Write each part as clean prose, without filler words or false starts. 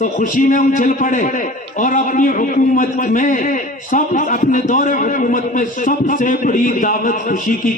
تو خوشی میں اچھل پڑے اور اپنی حکومت میں اپنے دور حکومت میں سب سے بڑی دعوت خوشی کی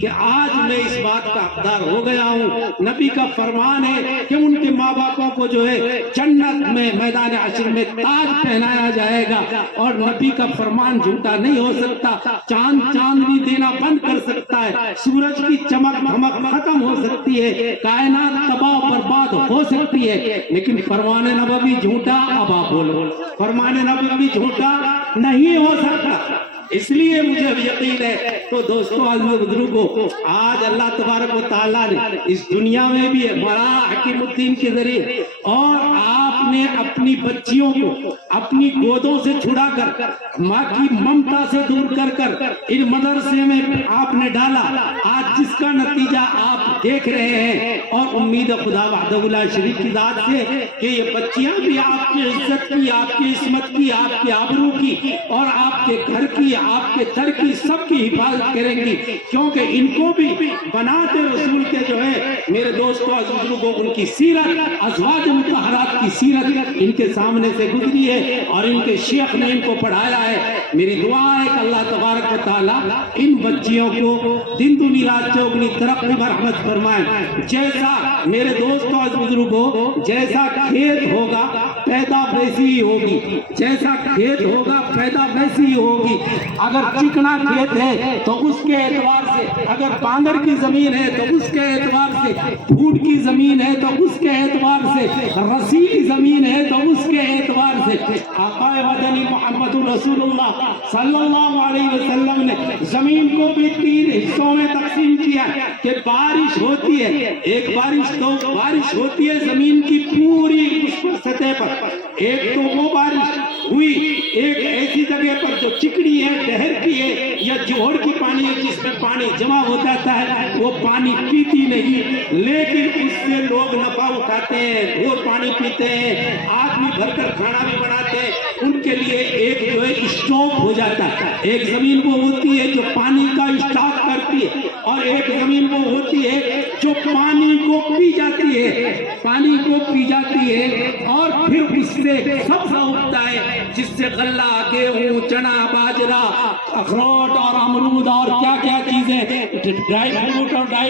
کہ آج میں اس بات کا حقدار ہو گیا ہوں۔ نبی کا فرمان ہے کہ ان کے ماں باپوں کو جو ہے جنت میں میدان حشر میں تاج پہنایا جائے گا، اور نبی کا فرمان جھوٹا نہیں ہو سکتا۔ چاندنی دینا بند کر سکتا ہے، سورج کی چمک دھمک ختم ہو سکتی ہے، کائنات تباہ برباد ہو سکتی ہے، لیکن فرمان نبوی جھوٹا اب آپ بولو، فرمان نبوی جھوٹا نہیں ہو سکتا۔ اس لیے مجھے یقین ہے۔ تو دوستو عزیز بزرگوں، آج اللہ تبارک و تعالیٰ نے اس دنیا میں بھی بڑا حکیم الدین کے ذریعے، اور آپ نے اپنی بچیوں کو اپنی گودوں سے چھڑا کر ماں کی ممتا سے دور کر ان مدرسے میں آپ نے ڈالا، آج جس کا نتیجہ آپ دیکھ رہے ہیں، اور امید خدا وحدہ لا شریک کی ذات سے کہ یہ بچیاں بھی آپ کی عزت کی، آپ کی عصمت کی، آپ کی آبرو کی، اور آپ کے گھر کی، آپ کے در کی، سب کی حفاظت کریں گی، کیونکہ ان کو بھی بنات رسول کے جو ہے میرے دوستوں عزیز لوگوں، ان کی سیرت، ازواج مطہرات کی سیرت ان کے سامنے سے گزری ہے، اور ان کے شیخ نے ان کو پڑھایا ہے۔ میری دعا ہے کہ اللہ تبارک و تعالیٰ ان بچیوں کو دن دنیا چوگنی ترقی برحمت فرمائے۔ جیسا میرے دوستوں عزیز بزرگوں، جیسا کھیت ہوگا پیدا ویسی ہی ہوگی، جیسا کھیت ہوگا پیدا ویسی ہی ہوگی۔ اگر چکنا کھیت ہے تو اس کے اعتبار سے، اگر باندر کی زمین ہے تو اس کے اعتبار سے، پھوٹ کی زمین ہے تو اس کے اعتبار سے، رسیلی زمین ہے تو اس کے اعتبار سے، آقا وطنی محمد رسول اللہ صلی اللہ علیہ وسلم نے زمین کو بھی 3 حصوں میں تقسیم کیا کہ بارش ہوتی ہے، ایک بارش ہوتی ہے زمین کی پوری سطح پر، ایک تو وہ بارش ہوئی ایک ایسی جگہ پر جو چکڑی ہے، ڈہر کی ہے، یا جوہر کی پانی ہے جس میں پانی جمع ہو جاتا ہے، وہ پانی پیتی نہیں، لیکن اس سے لوگ نفع اٹھاتے ہیں، وہ پانی پیتے ہیں، آدمی بھر کر کھانا بھی بناتے ہیں، ان کے لیے ایک جو ہے اسٹاک ہو جاتا ہے۔ ایک زمین وہ ہوتی ہے جو پانی کا اسٹاک کرتی ہے، اور ایک زمین وہ ہوتی ہے جو پانی کو پی جاتی ہے، پانی کو پی جاتی ہے، اور پھر اس سے سبزہ اگتا ہے جس سے غلہ، گیہوں، چنا، باجرا، اخروٹ اور امرود اور کیا کیا چیزیں، ڈرائی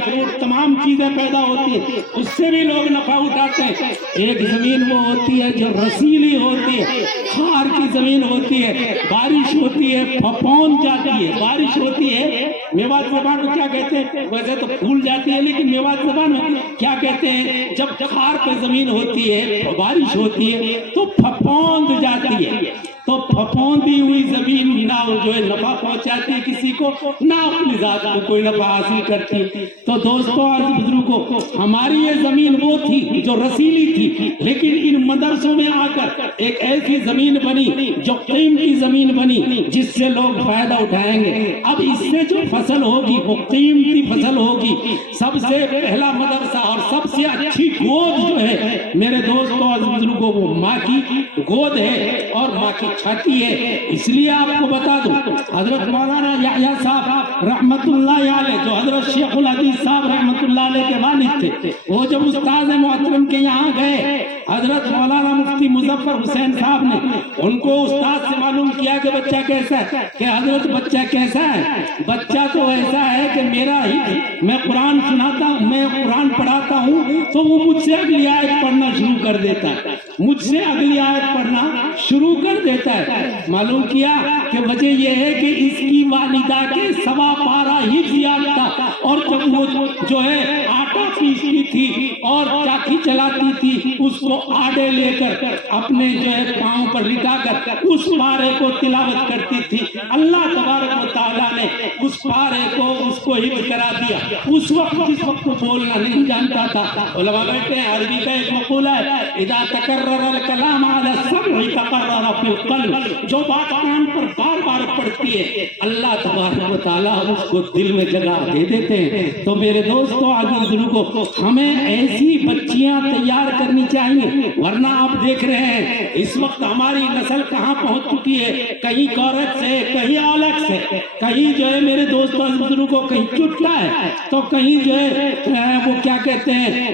فروٹ تمام چیزیں پیدا ہوتی ہیں، اس سے بھی لوگ نفع اٹھاتے ہیں۔ ایک زمین وہ ہوتی ہے جو رسیلی ہوتی ہے، خار کی زمین ہوتی ہے، بارش ہوتی ہے پھپھوند جاتی ہے، بارش ہوتی ہے، میوات زبان میں کیا کہتے ہیں، ویسے تو پھول جاتی ہے لیکن میوات زبان میں کیا کہتے ہیں، جب خار پہ زمین ہوتی ہے، بارش ہوتی ہے تو پھپھوند جاتی ہے، تو پھپھوندی ہوئی زمین نہ جو ہے نفع پہنچاتی کسی کو، نہ اپنی ذات کو کوئی نفع حاصل کرتی۔ تو دوستوں اور بزرگوں، ہماری یہ زمین وہ تھی جو رسیلی تھی، لیکن ان مدرسوں میں آ کر ایک ایسی زمین بنی جو قیمتی زمین بنی جس سے لوگ فائدہ اٹھائیں گے۔ اب اس سے جو فصل ہوگی وہ قیمتی فصل ہوگی۔ سب سے پہلا مدرسہ اور سب سے اچھی گود جو ہے میرے دوستوں اور بزرگوں، وہ ماں کی گود ہے اور ماں کی چھاتی ہے۔ اس لیے آپ کو بتا دوں، حضرت مولانا یحییٰ صاحب رحمت اللہ علیہ، جو حضرت شیخ الحدیث صاحب رحمت اللہ علیہ کے والد تھے، وہ جب استاد محترم کے یہاں گئے، حضرت مولانا مفتی مظفر حسین صاحب نے ان کو استاد سے معلوم کیا کہ بچہ کیسا ہے، کہ حضرت بچہ کیسا ہے؟ بچہ تو ایسا ہے کہ میرا ہی، میں قرآن سناتا ہوں، میں قرآن پڑھاتا ہوں تو وہ مجھ سے اگلی آیت پڑھنا شروع کر دیتا ہے، مجھ سے اگلی آیت پڑھنا شروع کر دیتا ہے۔ معلوم کیا کہ وجہ یہ ہے کہ اس کی والدہ کے 1.25 پارہ حفظ یافتہ تھا، اور جب وہ جو ہے آٹا پیستی تھی اور چاکی چلاتی تھی، اس کو آڑے لے کر اپنے جو ہے پاؤں پر لٹا کر اس پارے کو تلاوت کرتی تھی۔ اللہ تبارک و تعالیٰ نے اس پارے کو اس کو حفظ کرا دیا۔ اس وقت جس وقت بولنا نہیں جانتا تھا، علماء بیٹھے ہیں، عربی کا ایک مقولہ ہے، اذا تکرر الکلام علی السمع تقرر فی القلب، جو بات کان پر بار بار پڑتی ہے اللہ تبارک و تعالیٰ اس کو دل میں جگہ دے دیتے ہیں۔ تو میرے دوستوں عزیز بزرگوں، ہمیں ایسی بچیاں تیار کرنی چاہیے، ورنہ آپ دیکھ رہے ہیں اس وقت ہماری نسل کہاں پہنچ چکی ہے، کہیں کورت سے، کہیں آلک سے، کہیں جو ہے میرے دوستوں عزیز بزرگوں کہیں چٹلا ہے، تو کہیں جو ہے وہ کیا کہتے ہیں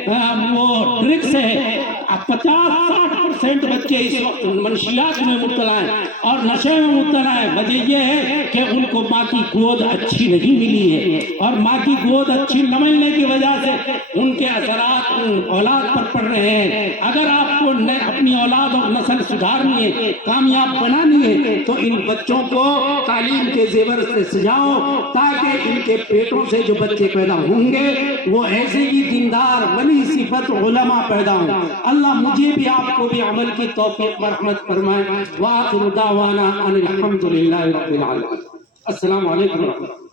وہ ڈرگس ہے، 50-60% بچے اس وقت منشیات میں مبتلا ہیں اور نشے میں مبتلا ہیں. وجہ یہ ہے کہ ان کو ماں کی گود اچھی نہیں ملی ہے، اور ماں کی گود اچھی نہ ملنے کی وجہ سے ان کے اثرات اولاد پر پڑ رہے ہیں. اگر آپ کو اپنی اولاد اور نسل سدھارنی ہے، کامیاب بنانی ہے، تو ان بچوں کو تعلیم کے زیور سے سجاؤ تاکہ ان کے پیٹوں سے جو بچے پیدا ہوں گے وہ ایسے ہی دیندار ولی صفت علماء پیدا ہوں. اللہ مجھے بھی آپ کو بھی عمل کی توفیق مرحمت فرمائے. وآخر دعوانا ان الحمد للہ رب العالمین. السلام علیکم ورحمۃ اللہ.